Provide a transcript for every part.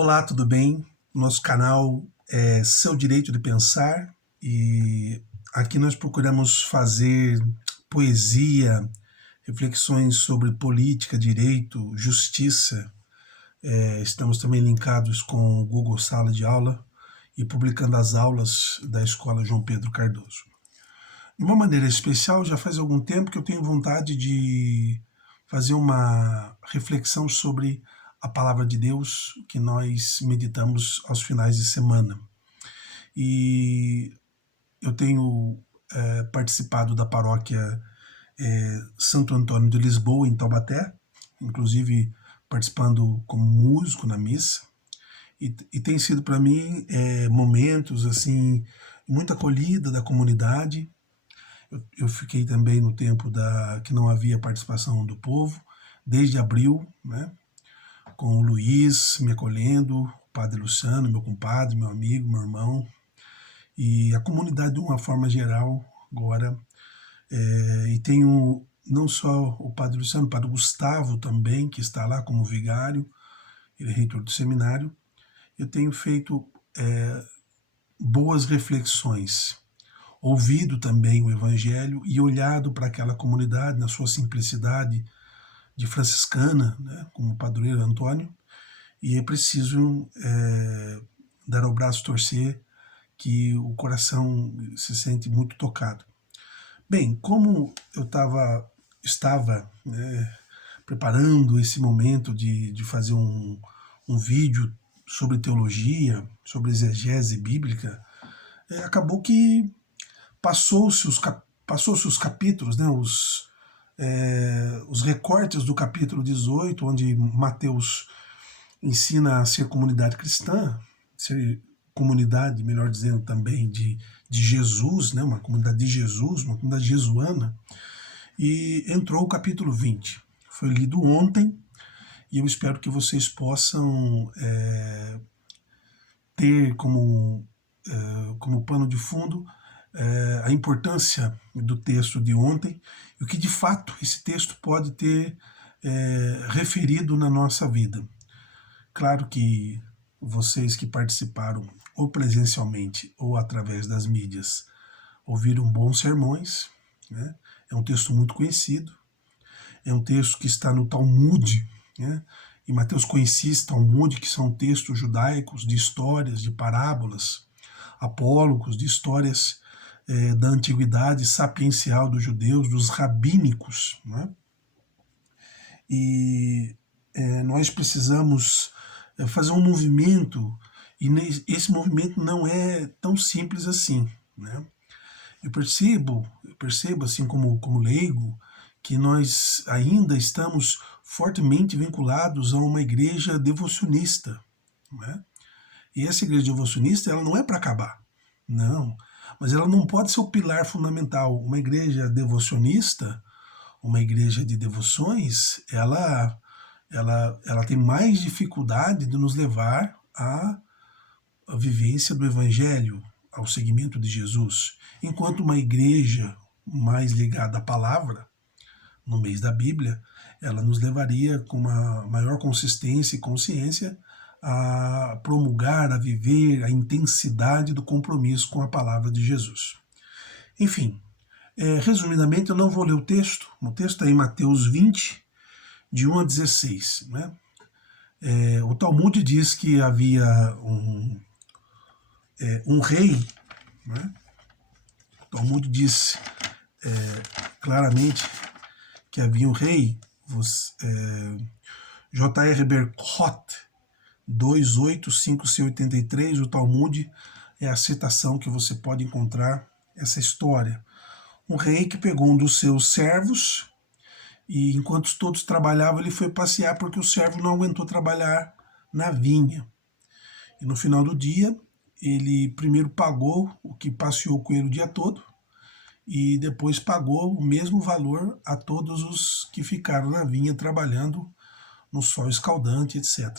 Olá, tudo bem? Nosso canal é Seu Direito de Pensar e aqui nós procuramos fazer poesia, reflexões sobre política, direito, justiça. Estamos também linkados com o Google Sala de Aula e publicando as aulas da Escola João Pedro Cardoso. De uma maneira especial, já faz algum tempo que eu tenho vontade de fazer uma reflexão sobre a palavra de Deus que nós meditamos aos finais de semana. E eu tenho participado da paróquia Santo Antônio de Lisboa, em Taubaté, inclusive participando como músico na missa. E tem sido para mim momentos assim, muita acolhida da comunidade. Eu fiquei também no tempo que não havia participação do povo, desde abril, né, com o Luiz me acolhendo, o padre Luciano, meu compadre, meu amigo, meu irmão, e a comunidade de uma forma geral agora. E tenho não só o padre Luciano, o padre Gustavo também, que está lá como vigário, ele é reitor do seminário. Eu tenho feito boas reflexões, ouvido também o Evangelho e olhado para aquela comunidade na sua simplicidade de franciscana, né, como o padroeiro Antônio, e é preciso dar o braço torcer, que o coração se sente muito tocado. Bem, como eu estava preparando esse momento de fazer um vídeo sobre teologia, sobre exegese bíblica, acabou que passou-se os capítulos, né, os recortes do capítulo 18, onde Mateus ensina a ser comunidade cristã, ser comunidade, melhor dizendo, também de Jesus, né, uma comunidade de Jesus, uma comunidade jesuana, e entrou o capítulo 20. Foi lido ontem, e eu espero que vocês possam ter como pano de fundo a importância do texto de ontem e o que de fato esse texto pode ter referido na nossa vida. Claro que vocês que participaram ou presencialmente ou através das mídias ouviram bons sermões, né? É um texto muito conhecido, é um texto que está no Talmud, né? E Mateus conhecia esse Talmud, que são textos judaicos de histórias, de parábolas, apólogos, de histórias da antiguidade sapiencial dos judeus, dos rabínicos, né? E nós precisamos fazer um movimento, e esse movimento não é tão simples assim, né? Eu percebo assim como leigo, que nós ainda estamos fortemente vinculados a uma igreja devocionista, né? E essa igreja devocionista, ela não é para acabar, não, mas ela não pode ser o pilar fundamental. Uma igreja devocionista, uma igreja de devoções, ela tem mais dificuldade de nos levar à vivência do Evangelho, ao seguimento de Jesus. Enquanto uma igreja mais ligada à palavra, no mês da Bíblia, ela nos levaria com uma maior consistência e consciência a promulgar, a viver a intensidade do compromisso com a palavra de Jesus. Enfim, resumidamente, eu não vou ler o texto está em Mateus 20, de 1 a 16. Né? O Talmud diz que havia um rei, né? O Talmud diz claramente que havia um rei, J.R. Berkot, 285C83, o Talmud é a citação que você pode encontrar essa história. Um rei que pegou um dos seus servos e enquanto todos trabalhavam ele foi passear porque o servo não aguentou trabalhar na vinha. E no final do dia ele primeiro pagou o que passeou com ele o dia todo e depois pagou o mesmo valor a todos os que ficaram na vinha trabalhando no sol escaldante, etc.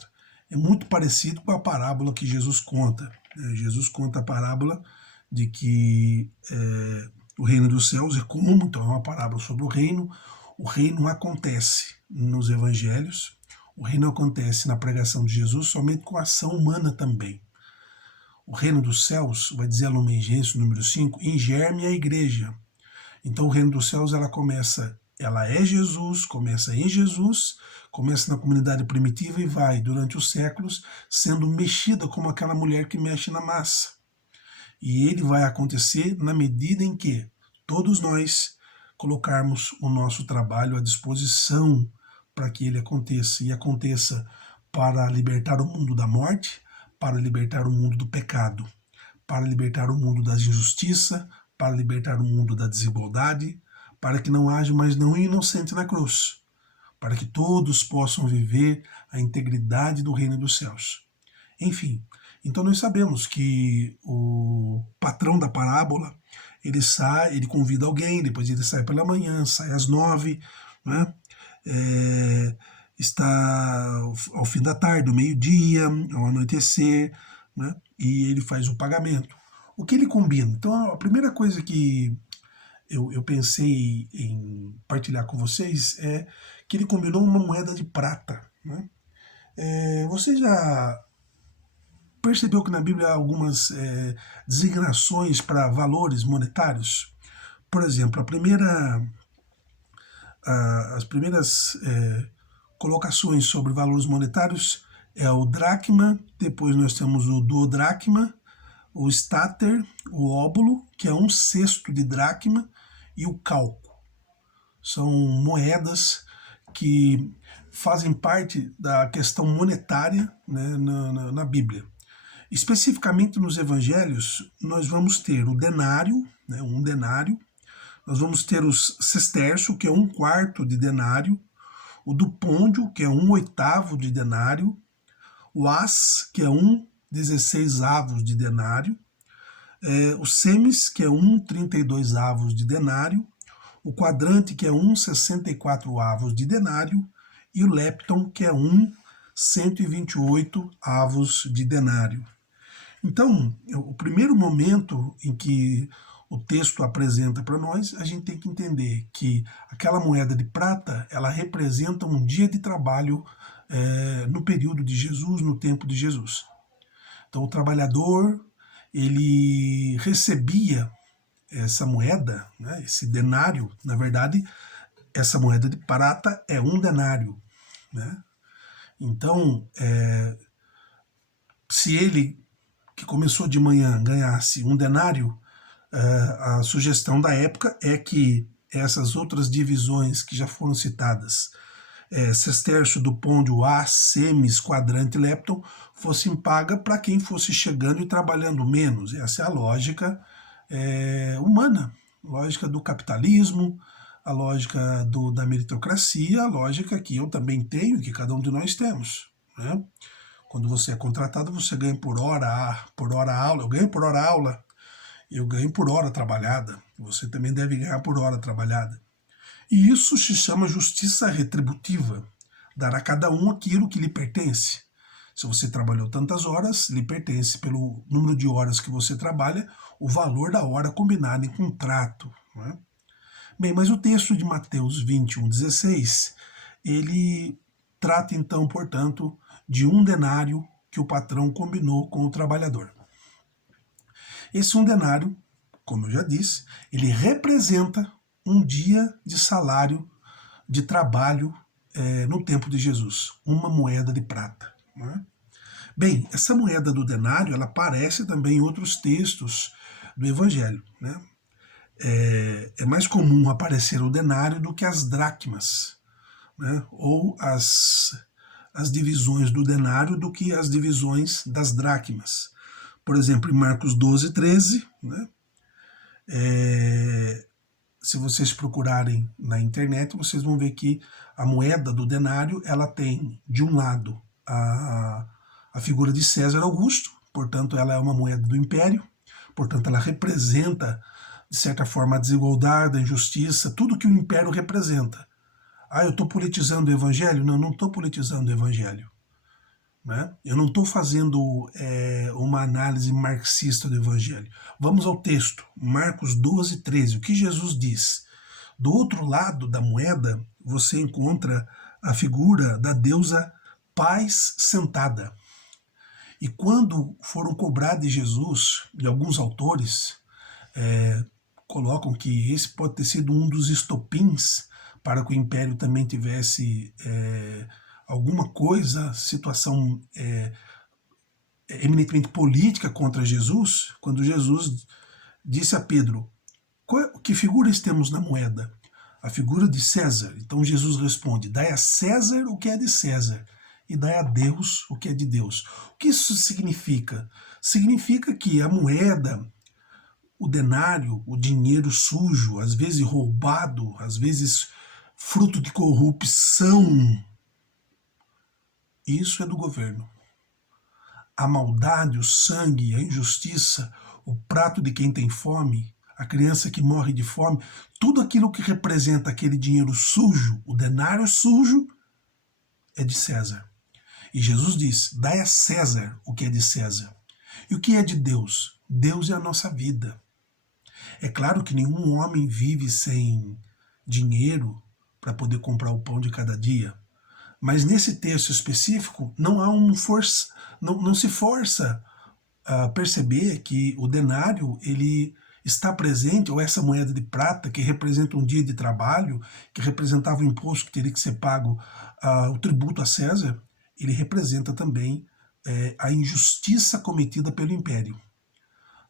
É muito parecido com a parábola que Jesus conta. Jesus conta a parábola de que o reino dos céus é como, então é uma parábola sobre o reino. O reino acontece nos evangelhos, O reino acontece na pregação de Jesus somente com ação humana também. O reino dos céus, vai dizer a Lumen Gentium número 5, em germe a igreja. Então o reino dos céus ela é Jesus, começa em Jesus, começa na comunidade primitiva e vai, durante os séculos, sendo mexida como aquela mulher que mexe na massa. E ele vai acontecer na medida em que todos nós colocarmos o nosso trabalho à disposição para que ele aconteça, e aconteça para libertar o mundo da morte, para libertar o mundo do pecado, para libertar o mundo da injustiça, para libertar o mundo da desigualdade, para que não haja mais nenhum inocente na cruz, para que todos possam viver a integridade do reino dos céus. Enfim, então nós sabemos que o patrão da parábola, ele convida alguém, depois ele sai pela manhã, sai às 9, né? Está ao fim da tarde, ao meio-dia, ao anoitecer, né? E ele faz o pagamento. O que ele combina? Então, a primeira coisa que eu pensei em partilhar com vocês é que ele combinou uma moeda de prata, né? Você já percebeu que na Bíblia há algumas designações para valores monetários? Por exemplo, as primeiras colocações sobre valores monetários é o dracma, depois nós temos o duodracma, o stater, o óbulo, que é 1/6 de dracma, e o calco. São moedas que fazem parte da questão monetária, né, na Bíblia. Especificamente nos evangelhos, nós vamos ter o denário, né, um denário, nós vamos ter os sesterço, que é 1/4 de denário, o dupôndio, que é 1/8 de denário, o as, que é 1/16 de denário, o semis, que é 1/32 de denário, o quadrante, que é 1/64 de denário, e o lepton, que é 1/128 de denário. Então, o primeiro momento em que o texto apresenta para nós, a gente tem que entender que aquela moeda de prata, ela representa um dia de trabalho no período de Jesus, no tempo de Jesus. Então, o trabalhador, ele recebia essa moeda, né, esse denário. Na verdade, essa moeda de prata é 1 denário, né? Então, se ele, que começou de manhã, ganhasse 1 denário, a sugestão da época é que essas outras divisões que já foram citadas, sesterço, dupôndio, as, semis, quadrante, lepton, fossem pagas para quem fosse chegando e trabalhando menos. Essa é a lógica humana, a lógica do capitalismo, a lógica da meritocracia, a lógica que eu também tenho, que cada um de nós temos, né? Quando você é contratado, você ganha por hora aula. Eu ganho por hora aula, eu ganho por hora trabalhada. Você também deve ganhar por hora trabalhada. E isso se chama justiça retributiva. Dar a cada um aquilo que lhe pertence. Se você trabalhou tantas horas, lhe pertence, pelo número de horas que você trabalha, o valor da hora combinado em contrato, né? Bem, mas o texto de Mateus 21:16, ele trata então, portanto, de 1 denário que o patrão combinou com o trabalhador. Esse 1 denário, como eu já disse, ele representa um dia de salário de trabalho no tempo de Jesus, uma moeda de prata, né? Bem, essa moeda do denário, ela aparece também em outros textos do Evangelho, né? É mais comum aparecer o denário do que as dracmas, né? Ou as divisões do denário do que as divisões das dracmas. Por exemplo, em Marcos 12:13, né? Se vocês procurarem na internet, vocês vão ver que a moeda do denário, ela tem, de um lado, a figura de César Augusto, portanto ela é uma moeda do império, portanto ela representa, de certa forma, a desigualdade, a injustiça, tudo que o império representa. Eu estou politizando o evangelho? Não estou politizando o evangelho, né? Eu não estou fazendo uma análise marxista do evangelho. Vamos ao texto, Marcos 12:13, o que Jesus diz? Do outro lado da moeda, você encontra a figura da deusa paz sentada. E quando foram cobrar de Jesus, e alguns autores colocam que esse pode ter sido um dos estopins para que o império também tivesse alguma coisa, situação eminentemente política contra Jesus, quando Jesus disse a Pedro: que figuras temos na moeda? A figura de César. Então Jesus responde: dai a César o que é de César e dai a Deus o que é de Deus. O que isso significa? Significa que a moeda, o denário, o dinheiro sujo, às vezes roubado, às vezes fruto de corrupção, isso é do governo. A maldade, o sangue, a injustiça, o prato de quem tem fome, a criança que morre de fome, tudo aquilo que representa aquele dinheiro sujo, o denário sujo, é de César. E Jesus diz: dai a César o que é de César. E o que é de Deus? Deus é a nossa vida. É claro que nenhum homem vive sem dinheiro para poder comprar o pão de cada dia. Mas nesse texto específico não há não se força a perceber que o denário ele está presente, ou essa moeda de prata que representa um dia de trabalho, que representava o imposto que teria que ser pago, o tributo a César, ele representa também a injustiça cometida pelo império.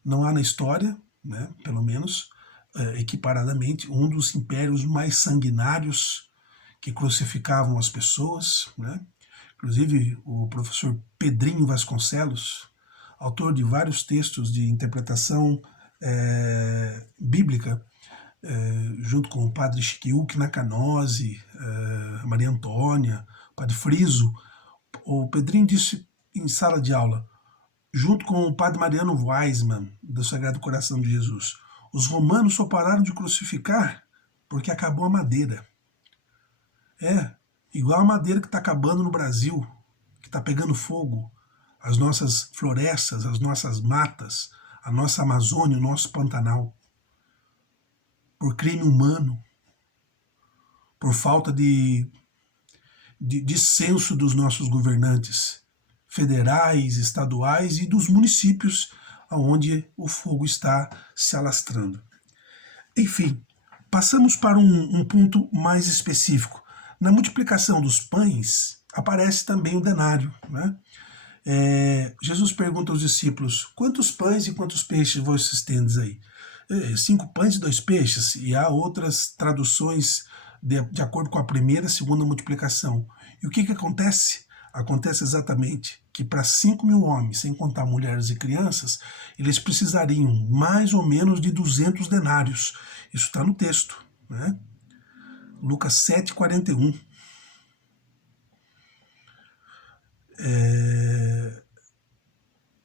Não há na história, né, pelo menos equiparadamente, um dos impérios mais sanguinários que crucificavam as pessoas, né? Inclusive o professor Pedrinho Vasconcelos, autor de vários textos de interpretação bíblica, junto com o padre Chiquiuque Nakanosi, Maria Antônia, o padre Friso, o Pedrinho disse em sala de aula, junto com o padre Mariano Weisman, do Sagrado Coração de Jesus, os romanos só pararam de crucificar porque acabou a madeira. Igual a madeira que está acabando no Brasil, que está pegando fogo, as nossas florestas, as nossas matas, a nossa Amazônia, o nosso Pantanal, por crime humano, por falta de senso dos nossos governantes federais, estaduais e dos municípios onde o fogo está se alastrando. Enfim, passamos para um ponto mais específico. Na multiplicação dos pães, aparece também o denário, né? Jesus pergunta aos discípulos: quantos pães e quantos peixes vocês tendes aí? 5 pães e 2 peixes. E há outras traduções de acordo com a primeira e segunda multiplicação. E o que acontece? Acontece exatamente que para 5.000 homens, sem contar mulheres e crianças, eles precisariam mais ou menos de 200 denários. Isso está no texto, né? Lucas 7,41.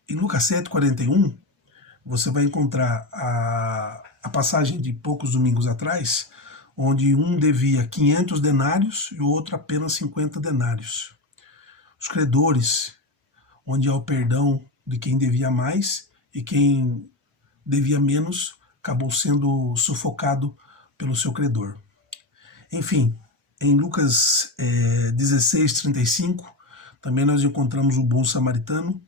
Em Lucas 7,41, você vai encontrar a passagem de poucos domingos atrás, onde um devia 500 denários e o outro apenas 50 denários. Os credores, onde há o perdão de quem devia mais e quem devia menos acabou sendo sufocado pelo seu credor. Enfim, em Lucas 16:35, também nós encontramos o bom samaritano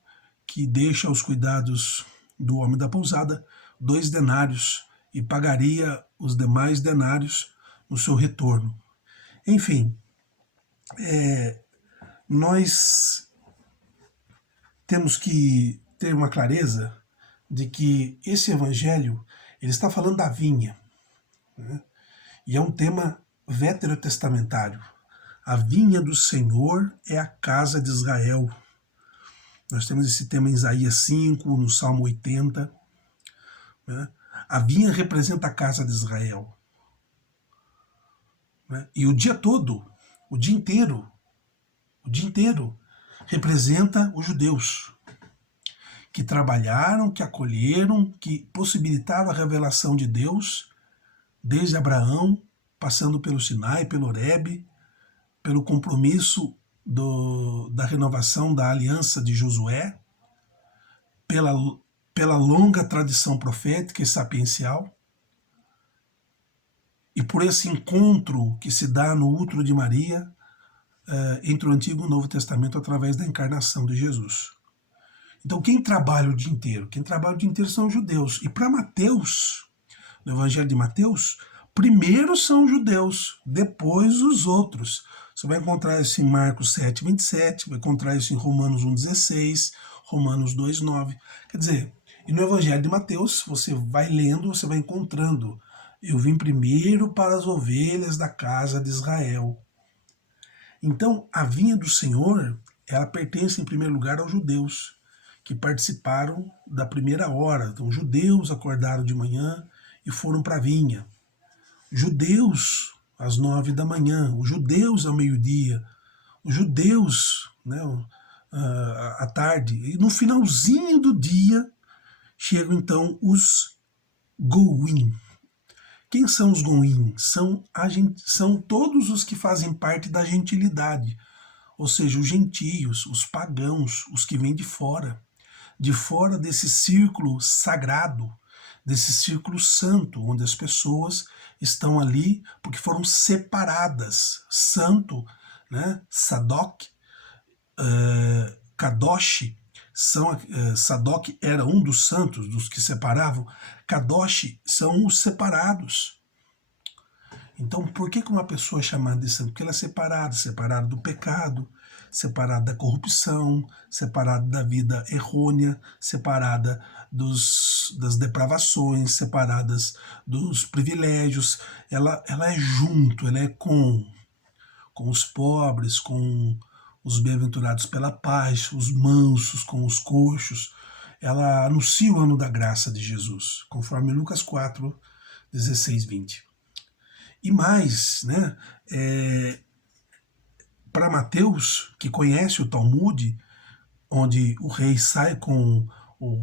que deixa aos cuidados do homem da pousada 2 denários e pagaria os demais denários no seu retorno. Enfim, nós temos que ter uma clareza de que esse evangelho ele está falando da vinha, né? E é um tema veterotestamentário. A vinha do Senhor é a casa de Israel. Nós temos esse tema em Isaías 5, no Salmo 80. Né? A vinha representa a casa de Israel. Né? E o dia todo, o dia inteiro, representa os judeus, que trabalharam, que acolheram, que possibilitaram a revelação de Deus, desde Abraão, passando pelo Sinai, pelo Horebe, pelo compromisso da renovação da aliança de Josué, pela longa tradição profética e sapiencial, e por esse encontro que se dá no útero de Maria, entre o Antigo e o Novo Testamento através da encarnação de Jesus. Então, quem trabalha o dia inteiro? Quem trabalha o dia inteiro são os judeus. E para Mateus, no Evangelho de Mateus, primeiro são os judeus, depois os outros. Você vai encontrar isso em Marcos 7:27, vai encontrar isso em Romanos 1:16, Romanos 2:9. Quer dizer, e no Evangelho de Mateus, você vai lendo, você vai encontrando. Eu vim primeiro para as ovelhas da casa de Israel. Então, a vinha do Senhor, ela pertence em primeiro lugar aos judeus, que participaram da primeira hora. Então, os judeus acordaram de manhã e foram para a vinha. Judeus às 9 da manhã, os judeus ao meio-dia, os judeus, né, à tarde. E no finalzinho do dia chegam então os Goim. Quem são os Goim? São todos os que fazem parte da gentilidade, ou seja, os gentios, os pagãos, os que vêm de fora desse círculo sagrado, desse círculo santo, onde as pessoas estão ali porque foram separadas. Santo, né? Sadok, Kadosh, Sadok era um dos santos, dos que separavam. Kadosh são os separados. Então, por que uma pessoa é chamada de santo? Porque ela é separada do pecado, separada da corrupção, separada da vida errônea, separada das depravações, separadas dos privilégios. Ela é junto, ela é com os pobres, com os bem-aventurados pela paz, os mansos com os coxos. Ela anuncia o ano da graça de Jesus, conforme Lucas 4, 16, 20. E mais, né, para Mateus, que conhece o Talmud, onde o rei sai com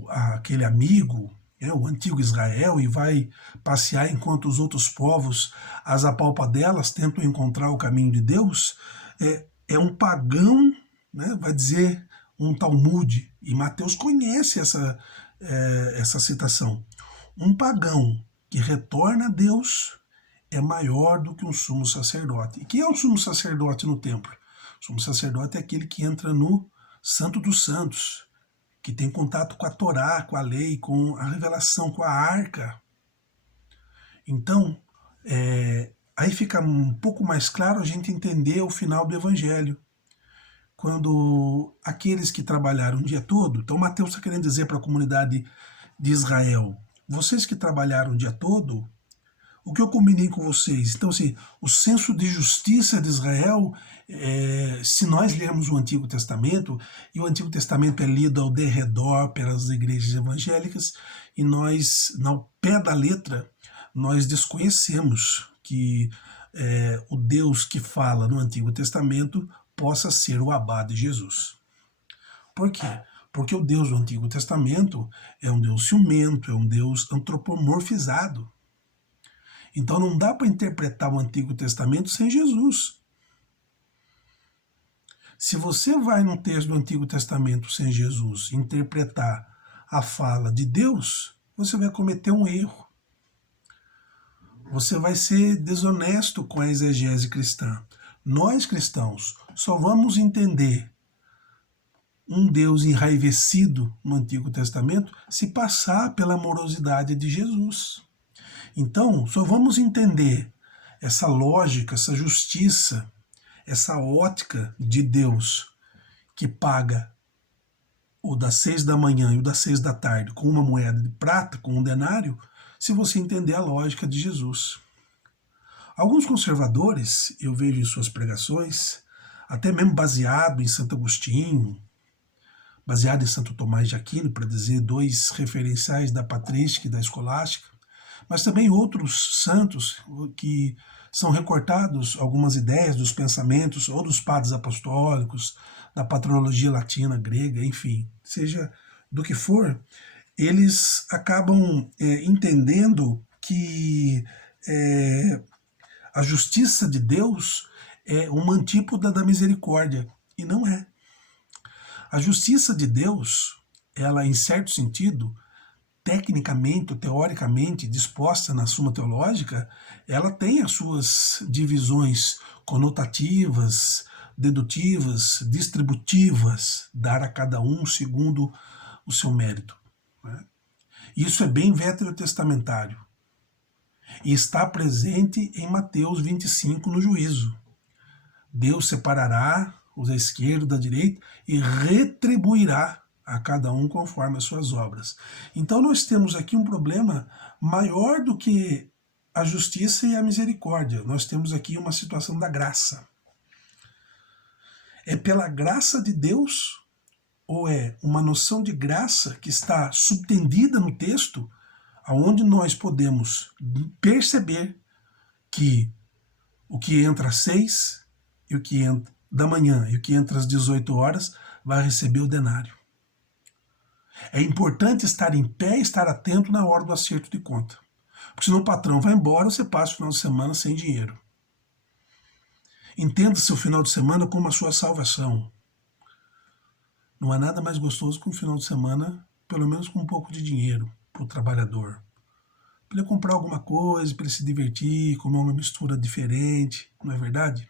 aquele amigo, o antigo Israel, e vai passear enquanto os outros povos, as apalpadelas, tentam encontrar o caminho de Deus, é um pagão, né, vai dizer um Talmud, e Mateus conhece essa citação. Um pagão que retorna a Deus é maior do que um sumo sacerdote. E quem é o sumo sacerdote no templo? O sumo sacerdote é aquele que entra no Santo dos Santos, que tem contato com a Torá, com a lei, com a revelação, com a arca. Então, aí fica um pouco mais claro a gente entender o final do Evangelho. Quando aqueles que trabalharam o dia todo, então Mateus está querendo dizer para a comunidade de Israel, vocês que trabalharam o dia todo, o que eu combinei com vocês? Então, assim, o senso de justiça de Israel, se nós lermos o Antigo Testamento, e o Antigo Testamento é lido ao derredor pelas igrejas evangélicas, e nós, ao pé da letra, nós desconhecemos que o Deus que fala no Antigo Testamento possa ser o Abá de Jesus. Por quê? Porque o Deus do Antigo Testamento é um Deus ciumento, é um Deus antropomorfizado. Então não dá para interpretar o Antigo Testamento sem Jesus. Se você vai num texto do Antigo Testamento sem Jesus interpretar a fala de Deus, você vai cometer um erro. Você vai ser desonesto com a exegese cristã. Nós cristãos só vamos entender um Deus enraivecido no Antigo Testamento se passar pela amorosidade de Jesus. Então, só vamos entender essa lógica, essa justiça, essa ótica de Deus que paga o das 6 da manhã e o das 6 da tarde com uma moeda de prata, com um denário, se você entender a lógica de Jesus. Alguns conservadores, eu vejo em suas pregações, até mesmo baseado em Santo Agostinho, baseado em Santo Tomás de Aquino, para dizer dois referenciais da patrística e da escolástica, mas também outros santos que são recortados algumas ideias dos pensamentos ou dos padres apostólicos, da patrologia latina, grega, enfim, seja do que for, eles acabam entendendo que a justiça de Deus é uma antípoda da misericórdia, e não é. A justiça de Deus, ela, em certo sentido, tecnicamente ou teoricamente disposta na Suma Teológica, ela tem as suas divisões conotativas, dedutivas, distributivas, dar a cada um segundo o seu mérito. Né? Isso é bem veterotestamentário e está presente em Mateus 25 no juízo. Deus separará os da esquerda da direita e retribuirá a cada um conforme as suas obras. Então nós temos aqui um problema maior do que a justiça e a misericórdia. Nós temos aqui uma situação da graça. É pela graça de Deus ou é uma noção de graça que está subtendida no texto, aonde nós podemos perceber que o que entra às 6 e o que entra da manhã e o que entra às 18 horas vai receber o denário. É importante estar em pé e estar atento na hora do acerto de conta. Porque senão o patrão vai embora, você passa o final de semana sem dinheiro. Entenda seu final de semana como a sua salvação. Não há nada mais gostoso que um final de semana, pelo menos com um pouco de dinheiro para o trabalhador. Para ele comprar alguma coisa, para ele se divertir, comer uma mistura diferente, não é verdade?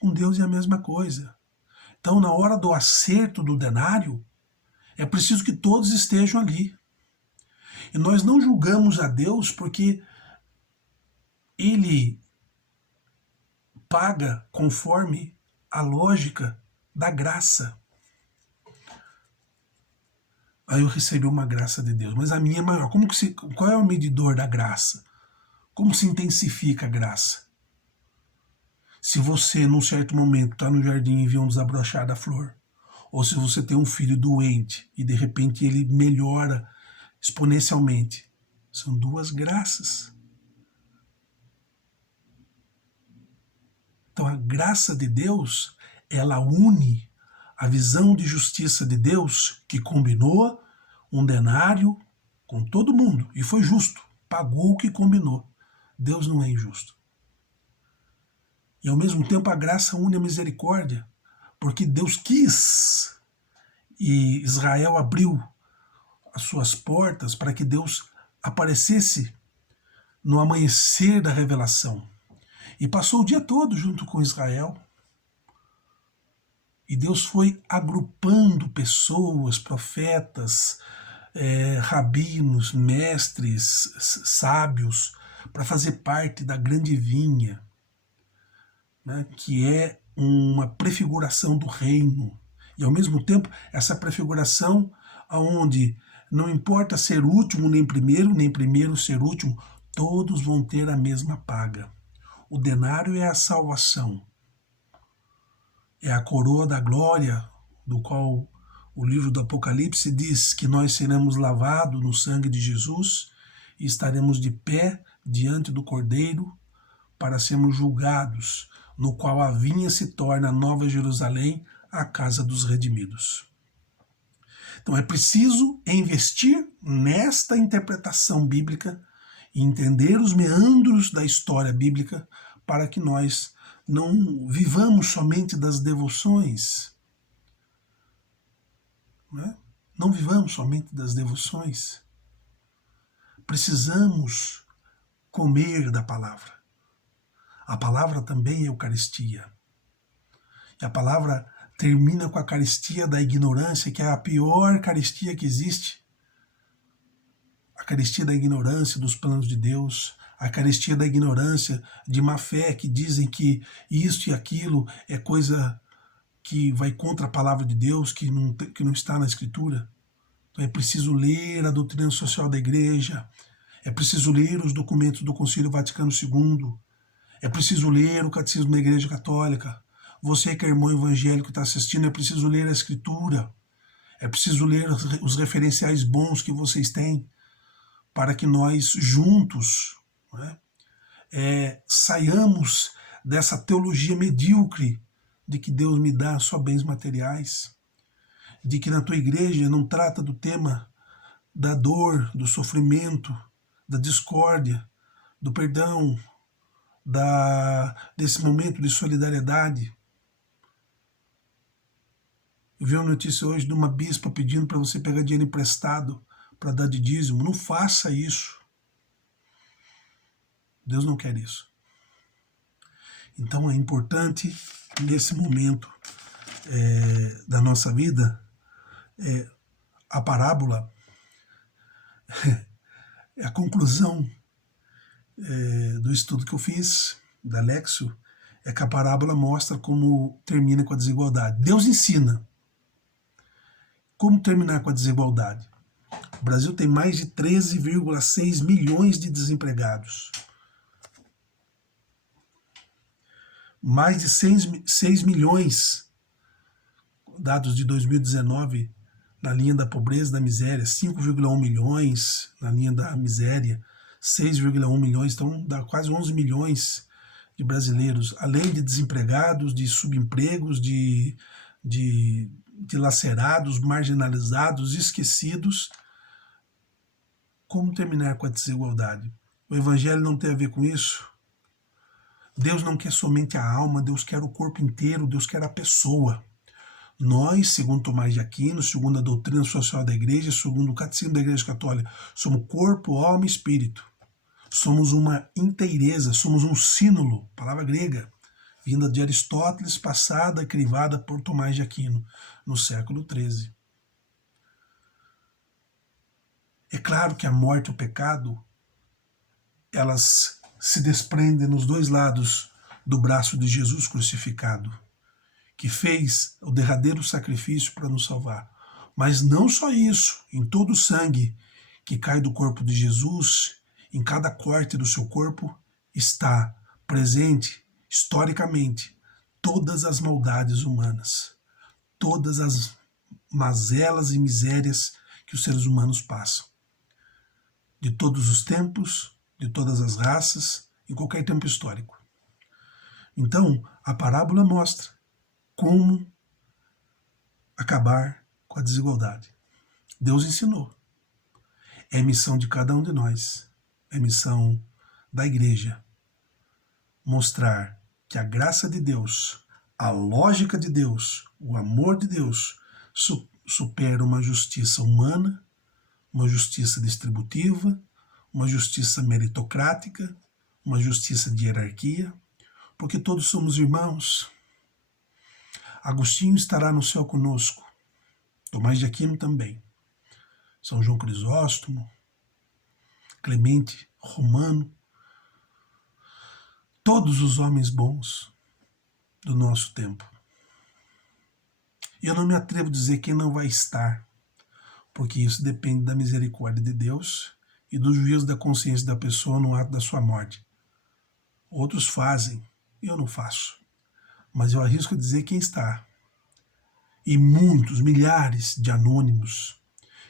Com Deus é a mesma coisa. Então, na hora do acerto do denário, é preciso que todos estejam ali. E nós não julgamos a Deus porque Ele paga conforme a lógica da graça. Aí eu recebi uma graça de Deus, mas a minha é maior. Qual é o medidor da graça? Como se intensifica a graça? Se você, num certo momento, está no jardim e vê um desabrochar da flor, ou se você tem um filho doente e de repente ele melhora exponencialmente, são duas graças. Então a graça de Deus, ela une a visão de justiça de Deus, que combinou um denário com todo mundo, e foi justo, pagou o que combinou. Deus não é injusto. E ao mesmo tempo a graça une a misericórdia, porque Deus quis, e Israel abriu as suas portas para que Deus aparecesse no amanhecer da revelação. E passou o dia todo junto com Israel. E Deus foi agrupando pessoas, profetas, rabinos, mestres, sábios, para fazer parte da grande vinha, né, que é uma prefiguração do reino. E ao mesmo tempo, essa prefiguração onde não importa ser último nem primeiro ser último, todos vão ter a mesma paga. O denário é a salvação. É a coroa da glória, do qual o livro do Apocalipse diz que nós seremos lavados no sangue de Jesus e estaremos de pé diante do Cordeiro para sermos julgados, no qual a vinha se torna a Nova Jerusalém, a casa dos redimidos. Então é preciso investir nesta interpretação bíblica e entender os meandros da história bíblica para que nós não vivamos somente das devoções. Né? Não vivamos somente das devoções. Precisamos comer da palavra. A palavra também é Eucaristia. E a palavra termina com a caristia da ignorância, que é a pior caristia que existe. A caristia da ignorância dos planos de Deus, a caristia da ignorância de má fé, que dizem que isso e aquilo é coisa que vai contra a palavra de Deus, que não está na Escritura. Então é preciso ler a doutrina social da Igreja, é preciso ler os documentos do Concílio Vaticano II, é preciso ler o Catecismo da Igreja Católica. Você que é irmão evangélico que está assistindo, é preciso ler a Escritura, é preciso ler os referenciais bons que vocês têm, para que nós juntos, né, saiamos dessa teologia medíocre de que Deus me dá só bens materiais, de que na tua igreja não trata do tema da dor, do sofrimento, da discórdia, do perdão, desse momento de solidariedade. Eu vi uma notícia hoje de uma bispa pedindo para você pegar dinheiro emprestado para dar de dízimo. Não faça isso. Deus não quer isso. Então é importante, nesse momento da nossa vida, a parábola, a conclusão do estudo que eu fiz, da Lexio, é que a parábola mostra como termina com a desigualdade. Deus ensina como terminar com a desigualdade. O Brasil tem mais de 13,6 milhões de desempregados. Mais de 6 milhões, dados de 2019, na linha da pobreza e da miséria, 5,1 milhões na linha da miséria, 6,1 milhões, então dá quase 11 milhões de brasileiros, além de desempregados, de subempregos, de lacerados, marginalizados, esquecidos. Como terminar com a desigualdade? O evangelho não tem a ver com isso? Deus não quer somente a alma, Deus quer o corpo inteiro, Deus quer a pessoa. Nós, segundo Tomás de Aquino, segundo a doutrina social da igreja, segundo o catecismo da igreja católica, somos corpo, alma e espírito. Somos uma inteireza, somos um sínulo, palavra grega, vinda de Aristóteles, passada e crivada por Tomás de Aquino, no século XIII. É claro que a morte e o pecado, elas se desprendem nos dois lados do braço de Jesus crucificado, que fez o derradeiro sacrifício para nos salvar. Mas não só isso, em todo o sangue que cai do corpo de Jesus, em cada corte do seu corpo, está presente, historicamente, todas as maldades humanas, todas as mazelas e misérias que os seres humanos passam. De todos os tempos, de todas as raças, em qualquer tempo histórico. Então, a parábola mostra como acabar com a desigualdade. Deus ensinou. É missão de cada um de nós. É missão da igreja. Mostrar que a graça de Deus, a lógica de Deus, o amor de Deus supera uma justiça humana, uma justiça distributiva, uma justiça meritocrática, uma justiça de hierarquia, porque todos somos irmãos. Agostinho estará no céu conosco, Tomás de Aquino também, São João Crisóstomo, Clemente Romano, todos os homens bons do nosso tempo. E eu não me atrevo a dizer quem não vai estar, porque isso depende da misericórdia de Deus e do juízo da consciência da pessoa no ato da sua morte. Outros fazem, eu não faço. Mas eu arrisco a dizer quem está. E muitos, milhares de anônimos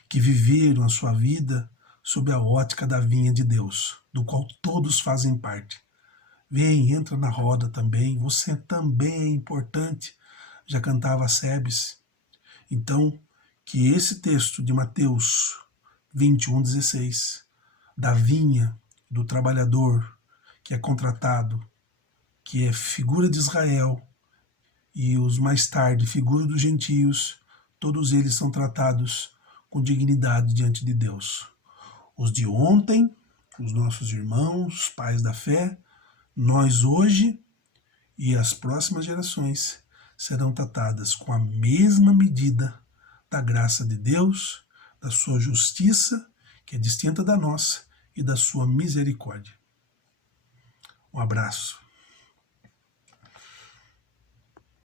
que viveram a sua vida sob a ótica da vinha de Deus, do qual todos fazem parte. Vem, entra na roda também, você também é importante, já cantava Sebes. Então, que esse texto de Mateus 21:16, da vinha, do trabalhador que é contratado, que é figura de Israel, e os mais tarde, figura dos gentios, todos eles são tratados com dignidade diante de Deus. Os de ontem, os nossos irmãos, pais da fé, nós hoje e as próximas gerações serão tratadas com a mesma medida da graça de Deus, da sua justiça, que é distinta da nossa, e da sua misericórdia. Um abraço.